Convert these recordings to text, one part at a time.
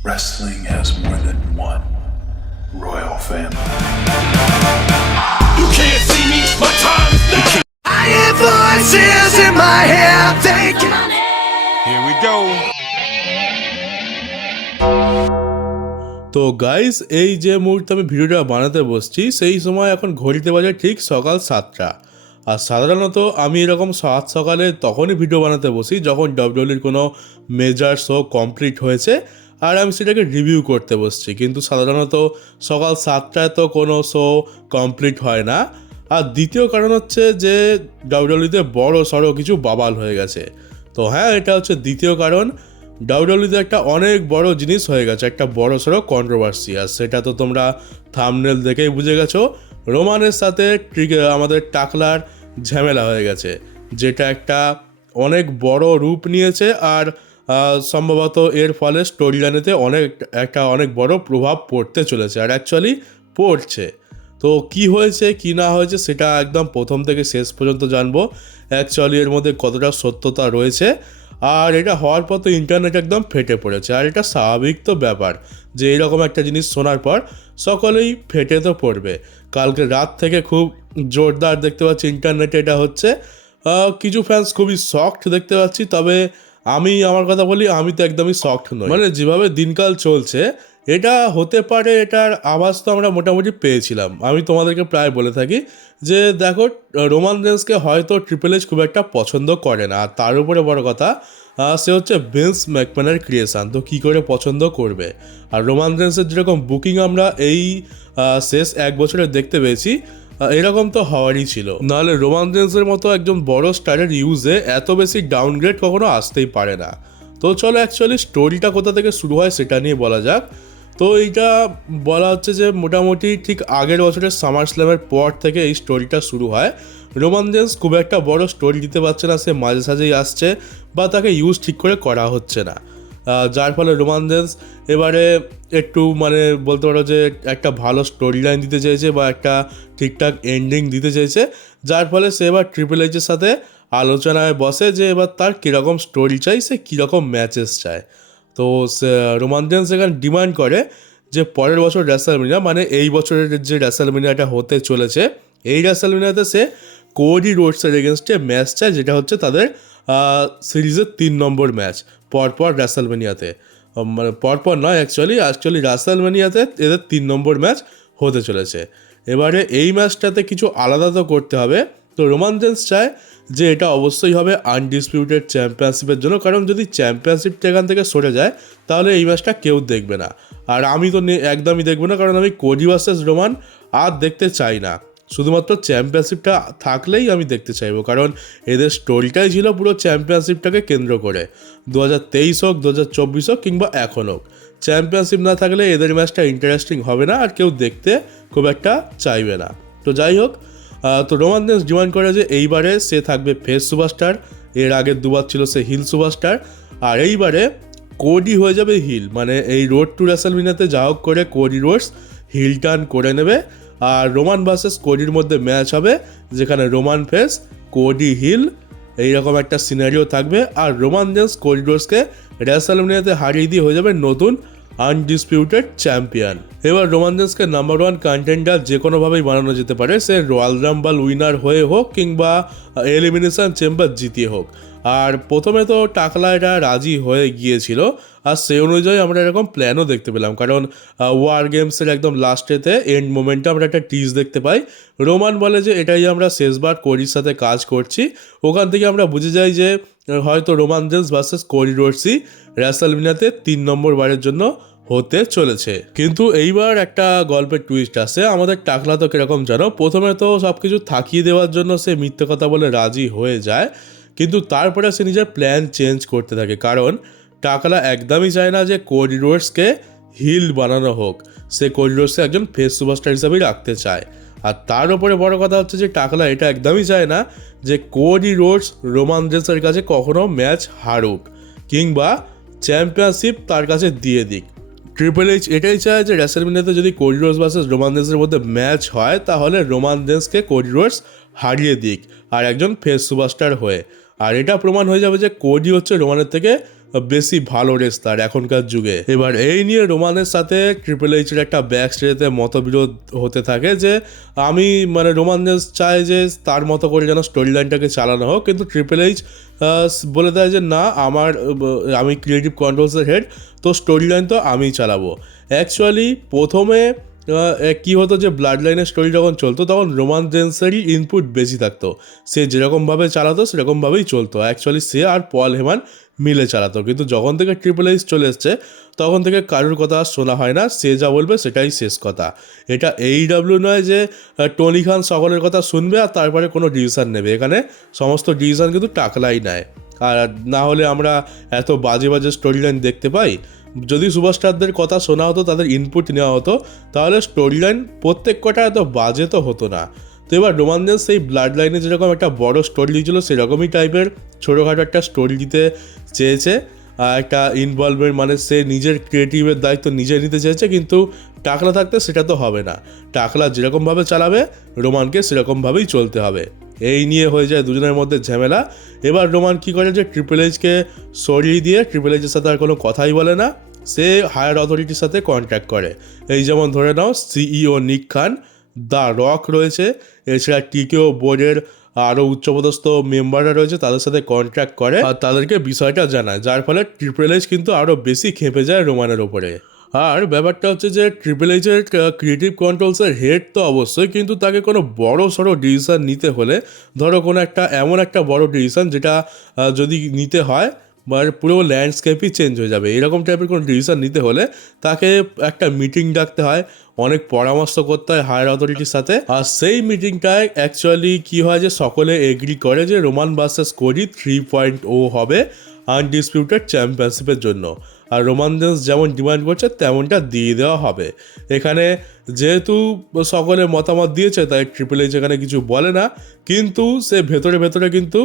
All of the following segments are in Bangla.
Wrestling has more than one royal family. You can't see me, my time is now. I hear voices in my head thinking. Here we go. তো গাইস এই যে মুহূর্তে আমি ভিডিওটা বানাতে বসছি সেই সময় এখন ঘড়িতে বাজে ঠিক সকাল সাতটা আর সাধারণত আমি এরকম সাত সকালে তখনই ভিডিও বানাতে বসি যখন ডব্লিউলির কোনো মেজার শো কমপ্লিট হয়েছে আর আমি সেটাকে রিভিউ করতে বসছি। কিন্তু সাধারণত সকাল সাতটায় তো কোনো শো কমপ্লিট হয় না। আর দ্বিতীয় কারণ হচ্ছে যে ডব্লিউলিতে বড় সড়ো কিছু বাবাল হয়ে গেছে। তো হ্যাঁ এটা হচ্ছে দ্বিতীয় কারণ। ডাব্লিউডাব্লিউতে একটা অনেক বড় জিনিস হয়ে গেছে, একটা বড় সড়ো কন্ট্রোভার্সি আর সেটা তো তোমরা থামনেল দেখেই বুঝে গেছো। রোমানের সাথে আমাদের টাকলার ঝামেলা হয়ে গেছে। যেটা একটা অনেক বড় রূপ নিয়েছে। আর সম্ভবত এর ফলে স্টোরি লাইনেতে অনেক, একটা অনেক বড় প্রভাব পড়তে চলেছে আর অ্যাকচুয়ালি পড়ছে। তো কি হয়েছে, কি না হয়েছে সেটা একদম প্রথম থেকে শেষ পর্যন্ত জানব। অ্যাকচুয়ালি এর মধ্যে কতটা সত্যতা রয়েছে আর এটা হওয়ার পর তো ইন্টারনেট একদম ফেটে পড়েছে। আর এটা স্বাভাবিক তো ব্যাপার যে এরকম একটা জিনিস শোনার পর সকলেই ফেটে তো পড়বে। কালকে রাত থেকে খুব জোরদার দেখতে পাচ্ছি ইন্টারনেটে এটা হচ্ছে। কিছু ফ্যান্স খুবই শক্ট দেখতে পাচ্ছি, তবে আমি আমার কথা বলি, আমি তো একদমই শক্ট নই। মানে যেভাবে দিনকাল চলছে, এটা হতে পারে এটার আওয়াজ তো আমরা মোটামুটি পেয়েছিলাম। আমি তোমাদেরকে প্রায় বলে থাকি যে, দেখো, রোমান রেন্সকে হয়তো ট্রিপল এইচ খুব একটা পছন্দ করে না। আর তার উপরে বড় কথা সে হচ্ছে বেন্স ম্যাকম্যানের ক্রিয়েশন তো কী করে পছন্দ করবে? আর রোমান রেন্সের যেরকম বুকিং আমরা এই শেষ এক বছরে দেখতে পেয়েছি এরকম তো হওয়ারই ছিল। নাহলে রোমান রেন্সের মতো একজন বড় স্টারের ইউজে এত বেশি ডাউনগ্রেড কখনো আসতেই পারে না। তো চলো অ্যাকচুয়ালি স্টোরিটা কোথা থেকে শুরু হয় সেটা নিয়ে বলা যাক। তো এইটা বলা হচ্ছে যে মোটামুটি ঠিক আগের বছরের সামার স্ল্যামের পর থেকে এই স্টোরিটা শুরু হয়। রোমান জেন্স খুব একটা বড় স্টোরি দিতে পারছে না, সে মাঝে সাঝেই আসছে বা তাকে ইউজ ঠিক করে করা হচ্ছে না। যার ফলে রোমান জেন্স এবারে একটু মানে বলতে পারো যে একটা ভালো স্টোরি লাইন দিতে চাইছে বা একটা ঠিকঠাক এন্ডিং দিতে চাইছে যার ফলে সে এবার ট্রিপল এইচের সাথে আলোচনায় বসে যে এবার তার কীরকম স্টোরি চাই, সে কীরকম ম্যাচেস চায়। তো রোমান জেন্স এখানে ডিমান্ড করে যে পরের বছর র্যাসেলমিনিয়া মানে এই বছরের যে র্যাসেলমিনিয়াটা হতে চলেছে, এই র্যাসেলমিনিয়াতে সে কোডি রোডসের এগেনস্টে ম্যাচ চায়, যেটা হচ্ছে তাদের সিরিজের তিন নম্বর ম্যাচ পরপর র্যাসেলমিনিয়াতে মানে পরপর নয় অ্যাকচুয়ালি অ্যাকচুয়ালি র্যাসেলমিনিয়াতে এদের তিন নম্বর ম্যাচ হতে চলেছে। এবারে এই ম্যাচটাতে কিছু আলাদা তো করতে হবে। তো রোমান জেন্স চায় যে এটা অবশ্যই হবে আনডিসপিউটেড চ্যাম্পিয়নশিপের জন্য। কারণ যদি চ্যাম্পিয়নশিপটা এখান থেকে সরে যায়, তাহলে এই ম্যাচটা কেউ দেখবে না। আর আমি তো একদমই দেখব না, কারণ আমি কোডি ভার্সেস রোমান আর দেখতে চাই না। শুধুমাত্র চ্যাম্পিয়নশিপটা থাকলেই আমি দেখতে চাইব, কারণ এদের স্টোরিটাই ছিল পুরো চ্যাম্পিয়নশিপটাকে কেন্দ্র করে। দু হাজার তেইশ হোক দু হাজার চব্বিশ হোক কিংবা এখন হোক চ্যাম্পিয়নশিপ না থাকলে এদের ম্যাচটা ইন্টারেস্টিং হবে না আর কেউ দেখতে খুব একটা চাইবে না। তো যাই হোক তো রোমান দেন্স ডিমান্ড করে যে এইবারে সে থাকবে ফেস সুপারস্টার, এর আগের দুবার ছিল সে হিল সুপারস্টার, আর এইবারে কোডি হয়ে যাবে হিল মানে এই রোড টু রেসেলমিনাতে যা হোক করে কোডি রোডস হিল টার্ন করে নেবে। আর রোমান ভার্সেস কোডির মধ্যে ম্যাচ হবে, যেখানে রোমান ফেস কোডি হিল এইরকম একটা সিনারিও থাকবে। আর রোমান জেন্স কোরিডোর্সকে রেসেলমিনিয়াতে হারিয়ে দিয়ে হয়ে যাবে নতুন আনডিসপিউটেড চ্যাম্পিয়ন এবার রোমান জেন্সকে নাম্বার ওয়ান কন্টেন্ডার যে কোনোভাবেই বানানো যেতে পারে, সে রয়্যাল রাম্বাল উইনার হয়ে হোক কিংবা এলিমিনেশন চেম্বার জিতিয়ে হোক। আর প্রথমে তো টাকলা এটা রাজি হয়ে গিয়েছিল, আর সেই অনুযায়ী আমরা এরকম প্ল্যানও দেখতে পেলাম। কারণ ওয়ার গেমসের একদম লাস্টেতে এন্ড মোমেন্টে আমরা একটা টিজ দেখতে পাই। রোমান বলে যে, এটাই আমরা শেষবার কোরির সাথে কাজ করছি। ওখান থেকে আমরা বুঝে যাই যে, হয়তো Roman Reigns versus Cody Rhodes তিন নম্বর বারের জন্য হতে চলেছে। কিন্তু এইবার একটা গল্পের টুইস্ট আছে আমাদের টাকলা তো কীরকম জানো? প্রথমে তো সব কিছু থাকিয়ে দেওয়ার জন্য সে মিথ্যে কথা বলে রাজি হয়ে যায়। কিন্তু তারপরে সে নিজের প্ল্যান চেঞ্জ করতে থাকে। কারণ টাকলা একদমই চায় না যে কোরিডোর্সকে হিল বানানো হোক। সে কোরিডোর্সকে একজন ফেস সুপারস্টার হিসাবেই রাখতে চায়। আর তার উপরে বড় কথা হচ্ছে যে টাকলা এটা একদমই চায় না যে কোডি রোডস রোমান জেন্সের কাছে কখনো ম্যাচ হারুক কিংবা চ্যাম্পিয়নশিপ তার কাছে দিয়ে দিক। ট্রিপল এইচ এটাই চায় যে রেসেলমিনাতে যদি কোরিডোর্স ভার্সেস রোমান ডেন্সের মধ্যে ম্যাচ হয়, তাহলে রোমান ডেন্সকে কোরিডোর্স হারিয়ে দিক। আর একজন ফেস সুপারস্টার হয়ে। আর এটা প্রমাণ হয়ে যাবে যে কোডি হচ্ছে রোমানের থেকে বেশি ভালো রেসলার এখনকার যুগে। এবার এই নিয়ে রোমানের সাথে ট্রিপল এইচের একটা ব্যাক স্টেজে মতবিরোধ হতে থাকে যে আমি মানে রোমান চায় যে তার মতো করে যেন স্টোরি লাইনটাকে চালানো হোক, কিন্তু ট্রিপল এইচ বলে দেয় যে না, আমার, আমি ক্রিয়েটিভ কন্ট্রোলসের হেড তো স্টোরি লাইন তো আমিই চালাবো। অ্যাকচুয়ালি প্রথমে কি হতো যে ব্লাড লাইনের স্টোরি যখন চলতো, তখন রোমান জেন্সেরই ইনপুট বেশি থাকতো। সে যেরকমভাবে চালাতো, সেরকমভাবেই চলতো। অ্যাকচুয়ালি সে আর পল হেমান মিলে চালাতো। কিন্তু যখন থেকে ট্রিপল এইচ চলে এসছে, তখন থেকে কারোর কথা শোনা হয় না, সে যা বলবে সেটাই শেষ কথা। এটা এই ডাব্লিউ নয় যে টনি খান সকলের কথা শুনবে আর তারপরে কোনো ডিসিশন নেবে। এখানে সমস্ত ডিসিশন কিন্তু টাকলাই নেয়। আর না হলে আমরা এত বাজে বাজে স্টোরি লাইন দেখতে পাই যদি সুপারস্টারদের কথা শোনা হতো, তাদের ইনপুট নেওয়া হতো, তাহলে স্টোরি লাইন প্রত্যেক কটা এত বাজে তো হতো না। তো এবার রোমানদের সেই ব্লাড লাইনে যেরকম একটা বড় স্টোরি দিয়েছিল সেরকমই টাইপের ছোটোখাটো একটা স্টোরি দিতে চেয়েছে। একটা ইনভলভমেন্ট মানে সে নিজের ক্রিয়েটিভের দায়িত্ব নিজে নিতে চেয়েছে, কিন্তু টাকলা থাকতে সেটা তো হবে না। টাকলা যেরকমভাবে চালাবে, রোমানকে সেরকমভাবেই চলতে হবে। এই নিয়ে হয়ে যায় দুজনের মধ্যে ঝামেলা। এবার রোমান কি করে যে ট্রিপল এইচকে সরিয়ে দিয়ে ট্রিপল এইচের সাথে আর কোনো কথাই বলে না, সে হায়ার অথরিটির সাথে কন্ট্যাক্ট করে। এই যেমন ধরে নাও সিইও নিক খান দ্য রক রয়েছে, এছাড়া টিকেও বোর্ডের আরও উচ্চপদস্থ মেম্বাররা রয়েছে, তাদের সাথে কন্ট্যাক্ট করে। আর তাদেরকে বিষয়টা জানায়, যার ফলে ট্রিপল এইচ কিন্তু আরও বেশি খেপে যায় রোমানের ওপরে আর ব্যাপারটা হচ্ছে যে ট্রিপল এইচের ক্রিয়েটিভ কন্ট্রোলসের হেড তো অবশ্যই, কিন্তু তাকে কোনো বড় সড়ো ডিসিশন নিতে হলে, ধরো কোনো একটা এমন একটা বড় ডিসিশন যেটা যদি নিতে হয় বা পুরো ল্যান্ডস্কেপই চেঞ্জ হয়ে যাবে। এরকম টাইপের কোনো ডিসিশন নিতে হলে তাকে একটা মিটিং ডাকতে হয়, অনেক পরামর্শ করতে হয় হায়ার অথরিটির সাথে। আর সেই মিটিংটায় অ্যাকচুয়ালি কি হয় যে, সকলে এগ্রি করে যে Roman versus Cody three point o হবে আনডিসপিউটেড চ্যাম্পিয়নশিপের জন্য। আর রোমান যেমন ডিমান্ড করছে, তেমনটা দিয়ে দেওয়া হবে। এখানে যেহেতু সকলে মতামত দিয়েছে, তাই ট্রিপল এইচ এখানে কিছু বলে না, কিন্তু সে ভেতরে ভেতরে কিন্তু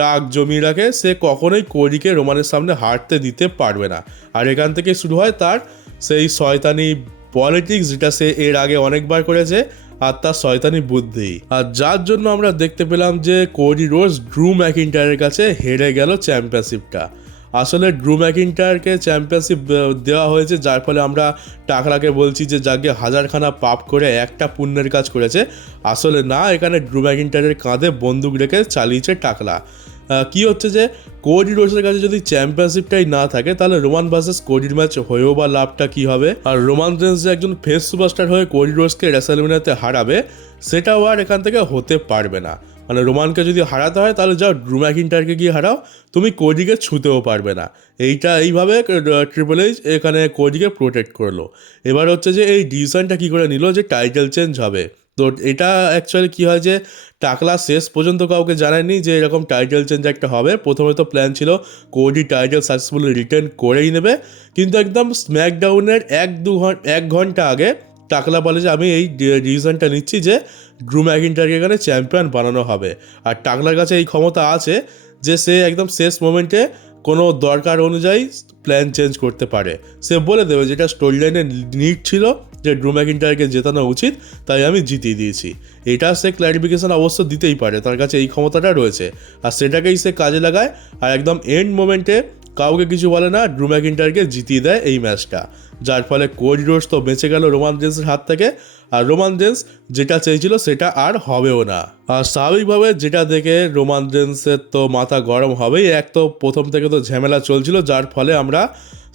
রাগ জমিয়ে রাখে, সে কখনোই কোরিকে রোমানের সামনে হাঁটতে দিতে পারবে না। আর এখান থেকে শুরু হয় তার সেই শয়তানি পলিটিক্স যেটা সে এর আগে অনেকবার করেছে, আর তার শয়তানি বুদ্ধি। আর যার জন্য আমরা দেখতে পেলাম যে কোরি রোজ ড্রু ম্যাকিন্টারের কাছে হেরে গেল চ্যাম্পিয়নশিপটা আসলে ড্রু ম্যাকিন্টারকে চ্যাম্পিয়নশিপ দেওয়া হয়েছে, যার ফলে আমরা টাকলাকে বলছি যে, যাকে হাজারখানা পাপ করে একটা পুণ্যের কাজ করেছে। আসলে না, এখানে ড্রু ম্যাকিন্টারের কাঁধে বন্দুক রেখে চালিয়েছে টাকলা। কি হচ্ছে যে কোডি রোজের কাছে যদি চ্যাম্পিয়নশিপটাই না থাকে, তাহলে রোমান ভার্সেস কোডির ম্যাচ হয়েও বা লাভটা কি হবে? আর রোমান রেন্স যে একজন ফেস সুপারস্টার হয়ে কোডি রোজকে রেসালমিনাতে হারাবে, সেটাও আর এখান থেকে হতে পারবে না। মানে রোমানকে যদি হারাতে হয়, তাহলে যাও ড্রুম্যাকিনটারকে গিয়ে হারাও। তুমি কোডিকে ছুতেও পারবে না। এইটা এইভাবে ট্রিপল এইচ এখানে কোডিকে প্রোটেক্ট করল। এবার হচ্ছে যে এই ডিসিশনটা কী করে নিল যে টাইটেল চেঞ্জ হবে। তো এটা অ্যাকচুয়ালি কী হয় যে, টাকলা শেষ পর্যন্ত কাউকে জানায়নি যে এরকম টাইটেল চেঞ্জ একটা হবে। প্রথমে তো প্ল্যান ছিল কোডি টাইটেল সাকসেসফুলি রিটার্ন করেই নেবে। কিন্তু একদম স্ম্যাকডাউনের এক দু ঘণ্টা এক ঘণ্টা আগে টাকলা বলে যে আমি এই ডিসিশনটা নিচ্ছি যে ড্রু ম্যাকিনটারকে এখানে চ্যাম্পিয়ন বানানো হবে। আর টাকলার কাছে এই ক্ষমতা আছে যে সে একদম শেষ মোমেন্টে কোনো দরকার অনুযায়ী প্ল্যান চেঞ্জ করতে পারে। সে বলে দেবে যেটা স্টোরি লাইনে নিট ছিল যে ড্রু ম্যাকিনটারকে জেতানো উচিত, তাই আমি জিতিয়ে দিয়েছি। এটা সে ক্ল্যারিফিকেশন অবশ্য দিতেই পারে, তার কাছে এই ক্ষমতাটা রয়েছে। আর সেটাকেই সে কাজে লাগায়, আর একদম এন্ড মোমেন্টে কাউকে কিছু বলে না ড্রু ম্যাকিনটারকে জিতিয়ে দেয় এই ম্যাচটা যার ফলে কোড রোজ তো বেঁচে গেল রোমান জেন্সের হাত থেকে। আর রোমান জেন্স যেটা চেয়েছিল সেটা আর হবেও না। আর স্বাভাবিকভাবে যেটা দেখে রোমান জেন্সের তো মাথা গরম হবেই। এক তো প্রথম থেকে তো ঝামেলা চলছিল, যার ফলে আমরা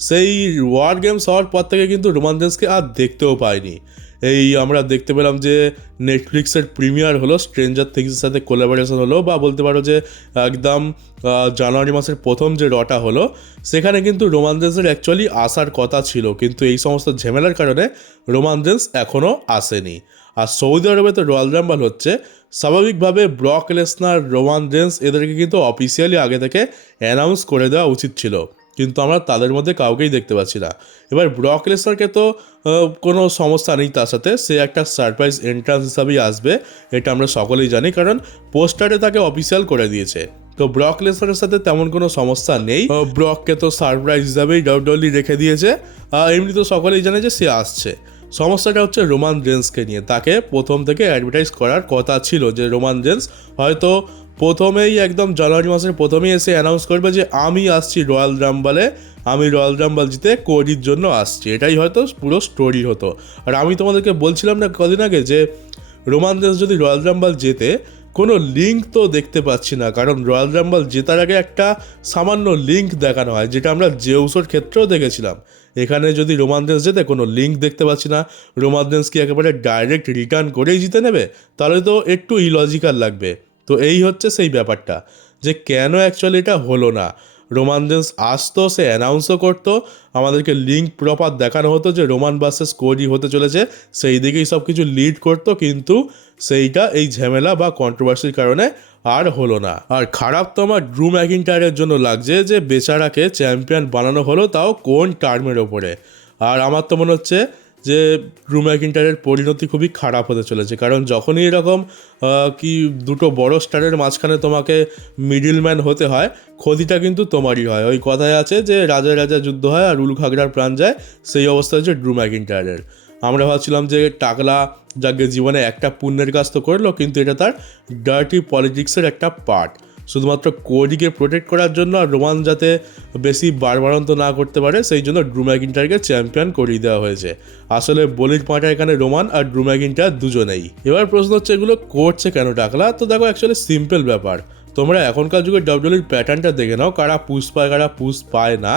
সেই ওয়ার গেমস হওয়ার পর থেকে কিন্তু রোমান জেন্সকে আর দেখতেও পাইনি। এই আমরা দেখতে পেলাম যে নেটফ্লিক্সের প্রিমিয়ার হলো স্ট্রেঞ্জার থিংসের সাথে কোলাবোরেশন হলো বা বলতে পারো যে একদম জানুয়ারি মাসের প্রথম যে রটা হলো, সেখানে কিন্তু রোমানজেন্সের অ্যাকচুয়ালি আসার কথা ছিল। কিন্তু এই সমস্ত ঝামেলার কারণে রোমানজেন্স এখনও আসেনি। আর সৌদি আরবে তো রয়্যাল রাম্বাল হচ্ছে, স্বাভাবিকভাবে ব্রক লেসনার রোমান জেন্স এদেরকে কিন্তু অফিসিয়ালি আগে থেকে অ্যানাউন্স করে দেওয়া উচিত ছিল। কিন্তু আমরা তাদের মধ্যে কাউকেই দেখতে পাচ্ছি না। এবার ব্রক লেসারকে তো কোনো সমস্যা নেই তার সাথে, সে একটা সারপ্রাইজ এন্ট্রান্স হিসাবেই আসবে, এটা আমরা সকলেই জানি, কারণ পোস্টারে তাকে অফিসিয়াল করে দিয়েছে। তো ব্রক লেসনারের সাথে তেমন কোনো সমস্যা নেই। ব্রককে তো সারপ্রাইজ হিসাবেই ডাউডলি রেখে দিয়েছে এমনি তো সকলেই জানে যে সে আসছে। সমস্যাটা হচ্ছে রোমান জেন্সকে নিয়ে, তাকে প্রথম থেকে অ্যাডভার্টাইজ করার কথা ছিল যে রোমান জেন্স হয়তো প্রথমেই একদম জানুয়ারি মাসের প্রথমেই এসে অ্যানাউন্স করবে যে আমি আসছি রয়্যাল রামবালে আমি রয়্যাল রামবাল জিতে কোডির জন্য আসছি। এটাই হয়তো পুরো স্টোরি হতো। আর আমি তোমাদেরকে বলছিলাম না কদিন আগে যে রোমান দেশ যদি রয়্যাল রামবাল জেতে, কোনো লিঙ্ক তো দেখতে পাচ্ছি না। কারণ রয়্যাল রাম্বল জেতার আগে একটা সামান্য লিঙ্ক দেখানো হয়, যেটা আমরা জেউসোর ক্ষেত্রেও দেখেছিলাম। এখানে যদি রোমানডেন্স জেতে কোনো লিঙ্ক দেখতে পাচ্ছি না রোমানডেন্স কি একেবারে ডাইরেক্ট রিটার্ন করেই জিতে নেবে? তাহলে তো একটু ইলজিক্যাল লাগবে। তো এই হচ্ছে সেই ব্যাপারটা যে কেন অ্যাকচুয়ালি এটা হলো না? রোমানডেন্স আসতো, সে অ্যানাউন্সও করতো, আমাদেরকে লিঙ্ক প্রপার দেখানো হতো যে রোমান বাসেস কোডই হতে চলেছে, সেই দিকেই সব কিছু লিড করতো, কিন্তু সেইটা এই ঝামেলা বা কন্ট্রোভার্সির কারণে আর হলো না। আর খারাপ তো আমার ড্রু ম্যাকিনটায়ারের জন্য লাগছে যে বেচারাকে চ্যাম্পিয়ন বানানো হলো তাও কোন টার্মের ওপরে। আর আমার তো মনে হচ্ছে যে ড্রু ম্যাকিনটারের পরিণতি খুবই খারাপ হতে চলেছে। কারণ যখনই এরকম কি দুটো বড় স্টারের মাঝখানে তোমাকে মিডিলম্যান হতে হয়, ক্ষতিটা কিন্তু তোমারই হয়। ওই কথায় আছে যে রাজা রাজা যুদ্ধ হয় আর উল খাগড়ার প্রাণ যায়, সেই অবস্থা হচ্ছে ড্রু ম্যাকিনটায়ারের আমরা ভাবছিলাম যে টাকলা যাকে জীবনে একটা পুণ্যের কাজ তো করল, কিন্তু এটা তার ডার্টি পলিটিক্সের একটা পার্ট শুধুমাত্র কোডিকে প্রোটেক্ট করার জন্য আর রোমান যাতে বেশি বারবারন্ত না করতে পারে, সেই জন্য ড্রুম্যাগিনটারকে চ্যাম্পিয়ন করিয়ে দেওয়া হয়েছে। আসলে বলির পাঁটা এখানে রোমান আর ড্রুম্যাগিনটার দুজনেই। এবার প্রশ্ন হচ্ছে, এগুলো করছে কেন টাকলা তো দেখো অ্যাকচুয়ালি সিম্পল ব্যাপার। তোমরা এখনকার যুগে ডাব্লিউলির প্যাটার্নটা দেখে নাও, কারা পুষ পায়, কারা পুষ পায় না।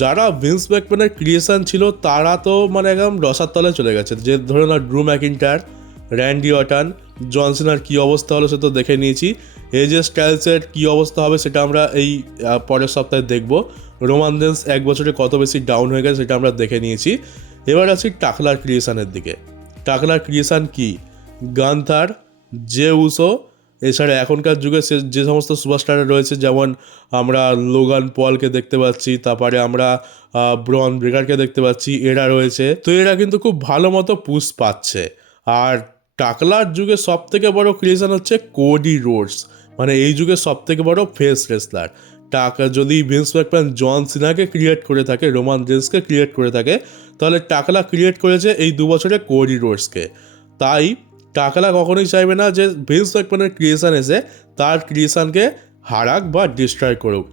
যারা ভিন্স ব্যাকম্যানের ক্রিয়েশন ছিল, তারা তো মানে একদম রসার তলে চলে গেছে। যে ধরো না ড্রু ম্যাকিনটার র্যান্ডি অটান জনসনের কী অবস্থা হলো সে তো দেখে নিয়েছি। এজে স্টাইলসের কী অবস্থা হবে সেটা আমরা এই পরের সপ্তাহে দেখব। রোমানডেন্স এক বছরে কত বেশি ডাউন হয়ে গেছে সেটা আমরা দেখে নিয়েছি। এবার আছি টাকলার ক্রিয়েশানের দিকে। টাকলার ক্রিয়েশান কি? গান্থার জে উসো এছাড়া এখনকার যুগে সে- যে সমস্ত সুপারস্টার রয়েছে, যেমন আমরা লোগান পলকে দেখতে পাচ্ছি, তারপরে আমরা ব্রন ব্রেকারকে দেখতে পাচ্ছি, এরা রয়েছে। তো এরা কিন্তু খুব ভালো মতো পুশ পাচ্ছে। আর টাকলার যুগে সব থেকে বড় ক্রিয়েশন হচ্ছে কোডি রোডস। মানে এই যুগে সব থেকে বড় ফেস রেসলার টাকা যদি ভিন্স ম্যাকম্যান জন সিনাকে ক্রিয়েট করে থাকে রোমান রেন্সকে ক্রিয়েট করে থাকে, তাহলে টাকলা ক্রিয়েট করেছে এই দু বছরে কোডি রোডসকে তাই টাকলা কখনোই চাইবে না যে ভিন্স ম্যাকম্যানের ক্রিয়েশন এসে তার ক্রিয়েশনকে হারাক বা ডিস্ট্রয় করুক।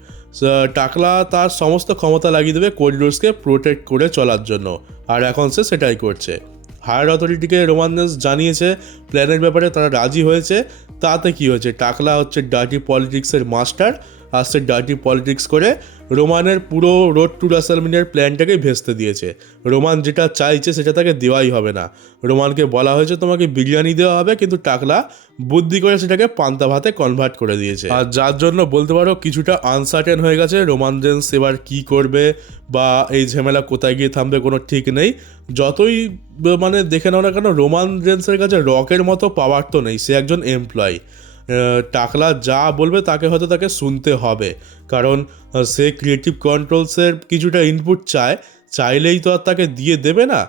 টাকলা তার সমস্ত ক্ষমতা লাগিয়ে দেবে করিডোর্সকে প্রোটেক্ট করে চলার জন্য। আর এখন সে সেটাই করছে। হায়ার অথরিটিকে রোমানস জানিয়েছে, প্ল্যানের ব্যাপারে তারা রাজি হয়েছে। তাতে কি হয়েছে? টাকলা হচ্ছে ডার্টি পলিটিক্সের মাস্টার। সে ডার্টি পলিটিক্স করে রোমানের পুরো রোড টু রাসেলমিনের প্ল্যানটাকেই ভেস্তে দিয়েছে। রোমান যেটা চাইছে সেটা তাকে দেওয়াই হবে না। রোমানকে বলা হয়েছে তোমাকে বিরিয়ানি দেওয়া হবে, কিন্তু টাকলা বুদ্ধি করে সেটাকে পান্তা ভাতে কনভার্ট করে দিয়েছে। আর যার জন্য বলতে পারো কিছুটা আনসার্টেন হয়ে গেছে, রোমান জেন্স এবার কি করবে বা এই ঝামেলা কোথায় গিয়ে থামবে কোনো ঠিক নেই। যতই মানে দেখে নাও না কেন, রোমান জেন্সের কাছে রকের মতো পাওয়ার তো নেই, সে একজন এমপ্লয়ি টাকলা যা বলবে তাকে হয়তো তাকে শুনতে হবে। কারণ সে ক্রিয়েটিভ কন্ট্রোলসের কিছুটা ইনপুট চায়, চাইলেই তো আর তাকে দিয়ে দেবে না।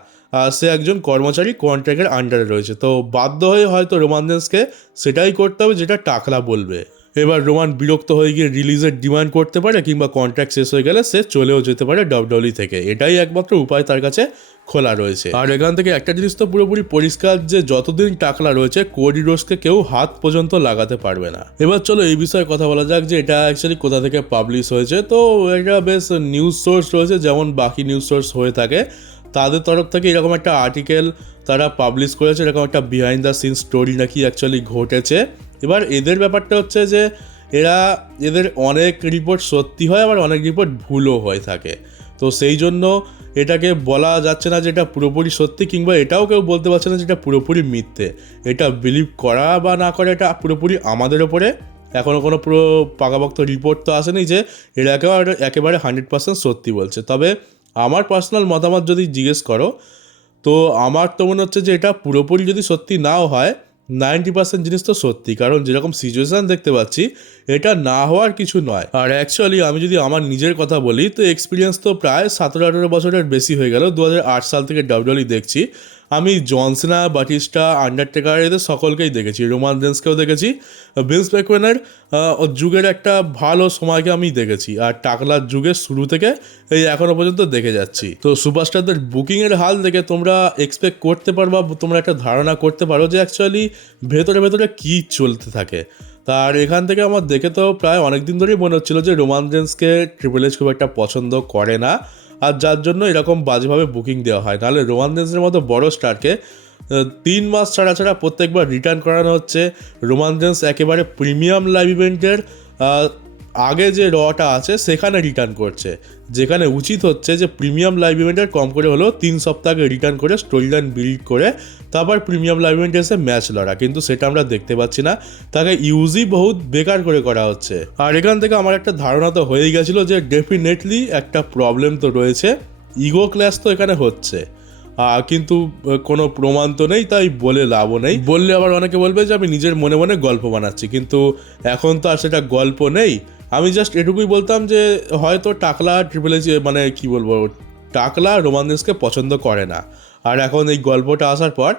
সে একজন কর্মচারী কন্ট্রাক্টের আন্ডারে রয়েছে। তো বাধ্য হয়ে হয়তো রোমান্ডেন্সকে সেটাই করতে হবে যেটা টাকলা বলবে। এবার রোমান বিরক্ত হয়ে গিয়ে রিলিজের ডিমান্ড করতে পারে কিংবা কন্ট্রাক্ট শেষ হয়ে গেলে সে চলেও যেতে পারে ডব্লিউডব্লিউ থেকে। এটাই একমাত্র উপায় তার কাছে খোলা রয়েছে। আর এখান থেকে একটা জিনিস তো পুরোপুরি পরিষ্কার যে যতদিন টাকলা রয়েছে, কোডি রোজকে কেউ হাত পর্যন্ত লাগাতে পারবে না। এবার চলো এই বিষয়ে কথা বলা যাক যে এটা অ্যাকচুয়ালি কোথা থেকে পাবলিশ হয়েছে। তো এটা বেশ নিউজ সোর্স রয়েছে, যেমন বাকি নিউজ সোর্স হয়ে থাকে। তাদের তরফ থেকে এরকম একটা আর্টিকেল তারা পাবলিশ করেছে, এরকম একটা বিহাইন্ড দ্য সিন স্টোরি নাকি অ্যাকচুয়ালি ঘটেছে। এবার এদের ব্যাপারটা হচ্ছে যে এরা এদের অনেক রিপোর্ট সত্যি হয়, আবার অনেক রিপোর্ট ভুলও হয়ে থাকে। তো সেই জন্য এটাকে বলা যাচ্ছে না যে এটা পুরোপুরি সত্যি কিংবা এটাও কেউ বলতে পারছে না যে এটা পুরোপুরি মিথ্যে। এটা বিলিভ করা বা না করা, এটা পুরোপুরি আমাদের ওপরে এখনও কোনো পুরো পাকাপোক্ত রিপোর্ট তো আসেনি যে এরা একেবারে একেবারে হান্ড্রেড পার্সেন্ট সত্যি বলছে। তবে আমার পার্সোনাল মতামত যদি জিজ্ঞেস করো, তো আমার তো মনে হচ্ছে যে এটা পুরোপুরি যদি সত্যি নাও হয় নাইনটি পার্সেন্ট জিনিস তো সত্যি, কারণ যেরকম সিচুয়েশান দেখতে পাচ্ছি, এটা না হওয়ার কিছু নয়। আর অ্যাকচুয়ালি আমি যদি আমার নিজের কথা বলি, তো এক্সপিরিয়েন্স তো প্রায় সতেরো আঠেরো বছরের বেশি হয়ে গেল। দু হাজার আট সাল থেকে ডাব্লিউডব্লিউ দেখছি। আমি জনসিনা, বাটিস্টা, আন্ডারটেকার এদের সকলকেই দেখেছি। রোমান রেন্সকেও দেখেছি বিন্স ব্যাকওয়েনের যুগের একটা ভালো সময়কে আমি দেখেছি। আর টাকলার যুগের শুরু থেকে এই এখনও পর্যন্ত দেখে যাচ্ছি। তো সুপারস্টারদের বুকিংয়ের হাল দেখে তোমরা এক্সপেক্ট করতে পারো বা তোমরা একটা ধারণা করতে পারো যে অ্যাকচুয়ালি ভেতরে ভেতরে কী চলতে থাকে। তার এখান থেকে আমার দেখে তো প্রায় অনেক দিন ধরেই মনে হচ্ছিল যে রোমান রেন্সকে ট্রিপল এইচ খুব একটা পছন্দ করে না। আর যার জন্য এরকম বাজেভাবে বুকিং দেওয়া হয়। নাহলে রোমান রেন্সের মতো বড় স্টারকে তিন মাস ছাড়া ছাড়া প্রত্যেকবার রিটার্ন করানো হচ্ছে। রোমান রেন্স একেবারে প্রিমিয়াম লাইভ ইভেন্টের আগে যে রটা আছে, সেখানে রিটার্ন করছে। যেখানে উচিত হচ্ছে যে প্রিমিয়াম লাইভ ইভেন্টের কম করে হলেও তিন সপ্তাহে রিটার্ন করে স্টোরি লাইন বিল্ড করে, তারপর প্রিমিয়াম লাইভ ইভেন্টে এসে ম্যাচ লড়া। কিন্তু সেটা আমরা দেখতে পাচ্ছি না। তাকে ইউজই বহুত বেকার করে করা হচ্ছে। আর এখান থেকে আমার একটা ধারণা তো হয়েই গেছিল যে ডেফিনেটলি একটা প্রবলেম তো রয়েছে। ইগো ক্ল্যাশ তো এখানে হচ্ছে। কিন্তু কোনো প্রমাণ তো নেই, তাই বলে লাভও নেই। বললে আবার অনেকে বলবে যে আমি নিজের মনে মনে গল্প বানাচ্ছি। কিন্তু এখন তো আর সেটা গল্প নেই। আমি জাস্ট এটুকুই বলতাম যে, হয়তো টাকলা ট্রিপল এইচ মানে কি বলব, টাকলা রোমান্সকে পছন্দ করে না। আর এখন এই গল্পটা আসার পর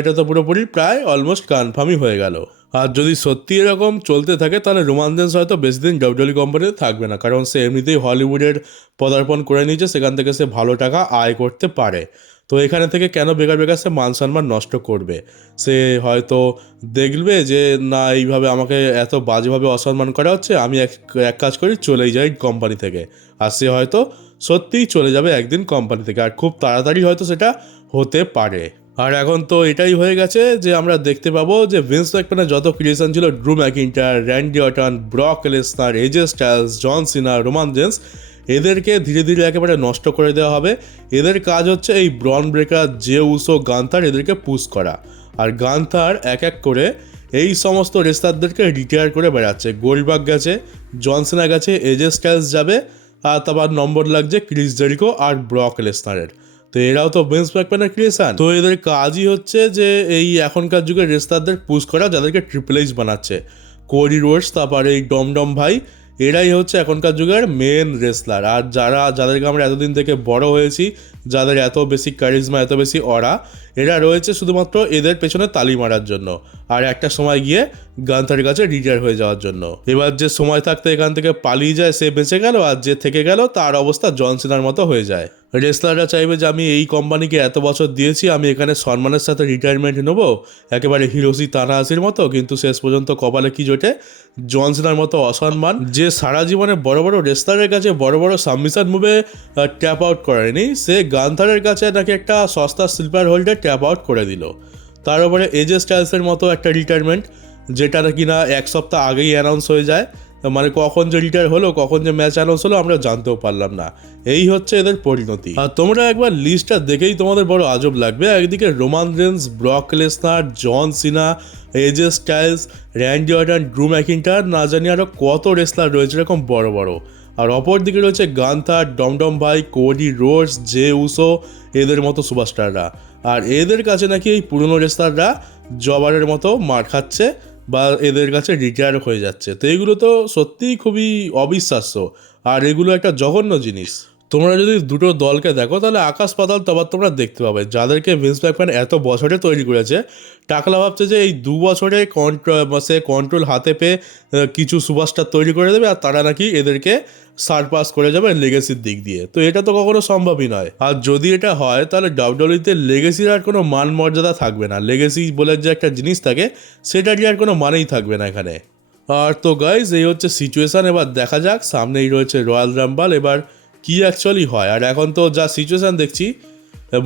এটা তো পুরোপুরি প্রায় অলমোস্ট কনফার্মই হয়ে গেল। আর যদি সত্যি এরকম চলতে থাকে, তাহলে রোমান্স হয়তো বেশি দিন ডব্লিউডব্লিউ কোম্পানিতে থাকবে না, কারণ সে এমনিতেই হলিউডের পদার্পণ করে নিয়েছে, সেখান থেকে সে ভালো টাকা আয় করতে পারে। তো এখানে থেকে কেন বেকার বেকার সে মান সম্মান নষ্ট করবে? সে হয়তো দেখবে যে, না, এইভাবে আমাকে এত বাজেভাবে অসম্মান করা হচ্ছে, আমি এক এক কাজ করি, চলেই যাই কোম্পানি থেকে। আর সে হয়তো সত্যিই চলে যাবে একদিন কোম্পানি থেকে। আর খুব তাড়াতাড়ি হয়তো সেটা হতে পারে। আর এখন তো এটাই হয়ে গেছে যে আমরা দেখতে পাবো যে ভিন্স ম্যাকম্যানের যত ক্রিয়েশন ছিল Drew McIntyre Randy Orton Brock Lesnar AJ Styles John Cena Roman Reigns এদেরকে ধীরে ধীরে একেবারে নষ্ট করে দেওয়া হবে। এদের কাজ হচ্ছে এই ব্রন ব্রেকার যে উসো গান্থার এদেরকে পুশ করা। আর গান্থার এক এক করে এই সমস্ত রেস্তারদেরকে রিটায়ার করে বেড়াচ্ছে। গোলবাগ গেছে জনসেনা গেছে এজে স্টাইলস যাবে, আর তারপর নম্বর লাগছে ক্রিস জেরিকো আর ব্রক লেসনারের তো এরাও তো বেন্স ব্যাকম্যানের ক্রিয়েশন তো এদের কাজই হচ্ছে যে এই এখনকার যুগের রেস্তারদের পুশ করা, যাদেরকে ট্রিপল এইচ বানাচ্ছে। কোরি রোডস তারপর এই ডমডম ভাই, এরাই হচ্ছে এখনকার যুগের মেন রেসলার আর যারা, যাদেরকে আমরা এতদিন থেকে বড় হয়েছি, যাদের এত বেশি কারিজমা এত বেশি অরা এরা রয়েছে শুধুমাত্র এদের পেছনে তালি মারার জন্য। আর একটা সময় গিয়ে গান্থারের কাছে রিটায়ার হয়ে যাওয়ার জন্য। এবার যে সময় থাকতে এখান থেকে পালিয়ে যায়, সে বেঁচে গেল, আর যে থেকে গেল, তার অবস্থা জনসেনার মতো হয়ে যায়। রেসলাররা চাইবে যে আমি এই কোম্পানিকে এত বছর দিয়েছি, আমি এখানে সম্মানের সাথে রিটায়ারমেন্ট নেব। একেবারে হিরোসি তানাহাসির মতো, কিন্তু শেষ পর্যন্ত কপালে কি জোটে? জনসেনার মতো অসম্মান, যে সারা জীবনে বড় বড় রেসলারের কাছে বড় বড় সাবমিশন মুভে ট্যাপ আউট করেনি, সে গান্থারের কাছে নাকি একটা সস্তা স্লিপার হোল্ডার ট্যাপ আউট করে দিল। তার উপরে এজে স্টাইলসের মতো একটা রিটায়ারমেন্ট যেটা নাকি না এক সপ্তাহ আগেই অ্যানাউন্স হয়ে যায় মানে কখন যে রিটায়ার হলো, কখন যে ম্যাচ অ্যানাউন্স হলো, আমরা জানতেও পারলাম না। এই হচ্ছে এদের পরিণতি। আর তোমরা একবার লিস্টটা দেখেই তোমাদের বড় আজব লাগবে। একদিকে Roman Reigns, Brock Lesnar, John Cena AJ Styles, Randy Orton Drew McIntyre, না জানি আরও কত রেসলার রয়েছে এরকম বড় বড়। আর অপর দিকে রয়েছে গান্থার ডমডম ভাই, কোডি, রোডস, জে উসো, এদের মতো সুপারস্টাররা আর এদের কাছে নাকি এই পুরনো রেসলাররা জবারের মতো মার খাচ্ছে। বা এদের কাছে রিটায়ার হয়ে যাচ্ছে। তো এগুলো তো সত্যিই খুবই অবিশ্বাস্য। আর এগুলো একটা জঘন্য জিনিস। তোমরা যদি দুটো দলকে দেখো, তাহলে আকাশ পাতাল তফাৎ তোমরা দেখতে পাবে। যাদেরকে ভিন্স ম্যাকম্যান এত বছরে তৈরি করেছে, টাকলা ভাবছে যে এই দু বছরে সে কন্ট্রোল হাতে পেয়ে কিছু সুপারস্টার তৈরি করে দেবে, আর তারা নাকি এদেরকে সারপাস করে যাবে লেগেসির দিক দিয়ে। তো এটা তো কখনো সম্ভবই নয়। আর যদি এটা হয়, তাহলে ডাব্লিউডব্লিউতে লেগেসির আর কোনো মান মর্যাদা থাকবে না। লেগেসি বলে যে একটা জিনিস থাকে সেটারই আর কোনো মানেই থাকবে না এখানে। আর তো গাইজ এই হচ্ছে সিচুয়েশান এবার দেখা যাক, সামনেই রয়েছে রয়্যাল রাম্বাল এবার কি অ্যাকচুয়ালি হয়? আর এখন তো যা সিচুয়েশান দেখছি,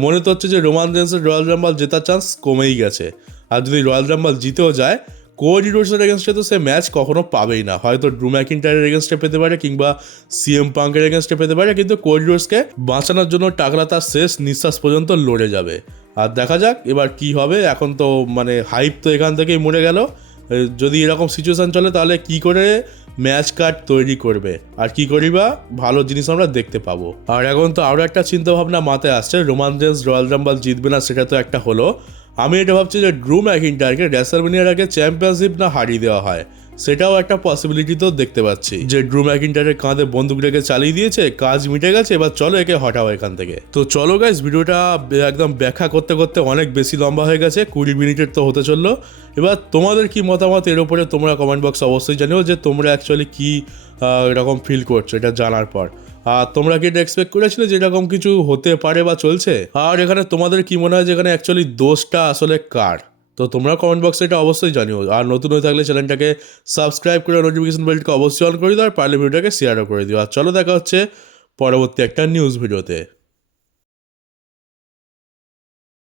মনে তো হচ্ছে যে রোমান রেন্সের রয়্যাল রাম্বাল জেতার চান্স কমেই গেছে। আর যদি রয়্যাল রাম্বাল জিতেও যায় কোডি রোডসের এগেনস্টে তো সে ম্যাচ কখনো পাবেই না। হয়তো ড্রু ম্যাকিন্টারের এগেনস্টে পেতে পারে কিংবা সিএম পাঙ্কের এগেনস্টে পেতে পারে, কিন্তু কোডি রোডসকে বাঁচানোর জন্য টাকলা তার শেষ নিঃশ্বাস পর্যন্ত লড়ে যাবে। আর দেখা যাক এবার কি হবে। এখন তো মানে হাইপ তো এখান থেকেই মরে গেল। যদি এরকম সিচুয়েশন চলে, তাহলে কি করে ম্যাচ কার্ড তৈরি করবে। আর কি করিবা ভালো জিনিস আমরা দেখতে পাবো। আর এখন তো আরও একটা চিন্তা ভাবনা মাথায় আসছে রোমান জেন্স রয়্যাল রাম্বাল জিতবে না সেটা তো একটা হলো। আমি এটা ভাবছি যে ড্রু ম্যাকিন্টারকে রেসারমিনিয়ার আগে চ্যাম্পিয়নশিপ না হারিয়ে দেওয়া হয়। সেটাও একটা পসিবিলিটি তো দেখতে পাচ্ছি। যে ড্রু ম্যাকিন্টারের কাঁধে বন্দুক রেখে চালিয়ে দিয়েছে, কাজ মিটে গেছে, এবার চলো একে হটাও এখান থেকে। তো চলো গাইজ ভিডিওটা একদম ব্যাখ্যা করতে করতে অনেক বেশি লম্বা হয়ে গেছে, কুড়ি মিনিটের তো হতে চলল। এবার তোমাদের কি মতামত? এর উপরে তোমরা কমেন্ট বক্স অবশ্যই জানিও যে তোমরা অ্যাকচুয়ালি কি এরকম ফিল করছ, এটা জানার পর। আর তোমরা কি এটা এক্সপেক্ট করেছিলে যে এরকম কিছু হতে পারে বা চলছে? আর এখানে তোমাদের কি মনে হয় যে এখানে অ্যাকচুয়ালি দোষটা আসলে কার? তো তোমরা কমেন্ট বক্সে এটা অবশ্যই জানিও। আর নতুন হয়ে থাকলে চ্যানেলটাকে সাবস্ক্রাইব করে নোটিফিকেশন বেলটাকে অবশ্যই অন করে দিও আর পারলে ভিডিওটাকে শেয়ারও করে দিও। আর চলো দেখা হচ্ছে পরবর্তী একটা নিউজ ভিডিওতে